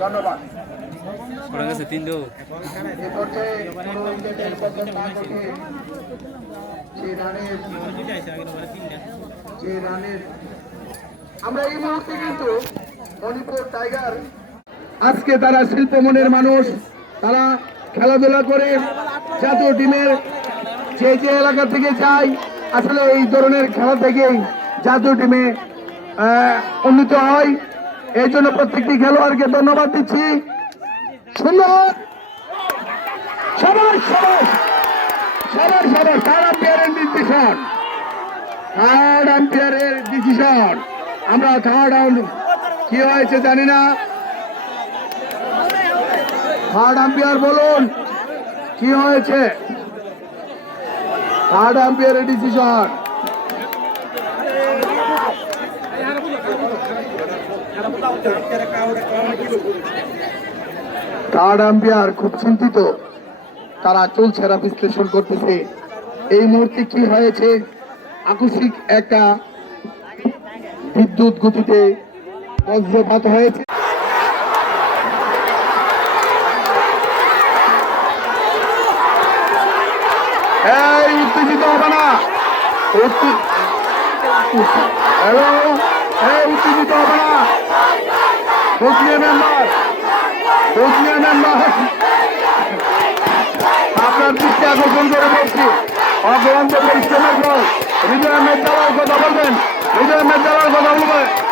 ধন্যবাদ। পড়ে গেছে তিন দো। আমরা এই মুহূর্তে কিন্তু মণিপুর টাইগার আজকে তারা শিল্পমনের মানুষ। তারা খেলাধুলা করে জাতীয় টিমের যে যে এলাকা থেকে যায়, আসলে এই ধরনের খেলা থেকেই জাতীয় টিমে উন্নীত হয়। এই জন্য প্রত্যেকটি খেলোয়াড়কে ধন্যবাদ দিচ্ছি। সুন্দর! সবার সবার ডিসিশন আমরা কি হয়েছে জানি না। থার্ড আম্পায়ার বলুন, কি হয়েছে? থার্ড আম্পায়ারের ডিসিশন থার্ড আম্পায়ার খুব চিন্তিত। তারা চলছেরা বিশ্লেষণ করতেছে। এই মুহূর্তে কি হয়েছে? আকস্মিক একটা বিদ্যুৎ গতিতে বজ্রপাত হয়েছে। এই, উত্তেজিত হবে না। হ্যালো এই, উত্তেজিত হবে না। কোচনিয়া মেম্বার কোচনিয়া মেম্বার আপনার দৃষ্টি আকর্ষণ করে বলছি। অগ্রান্ত পরিশ্রমের পর হৃদয় দালাল কথা বলবেন। হৃদয় দালাল কথা বলবেন।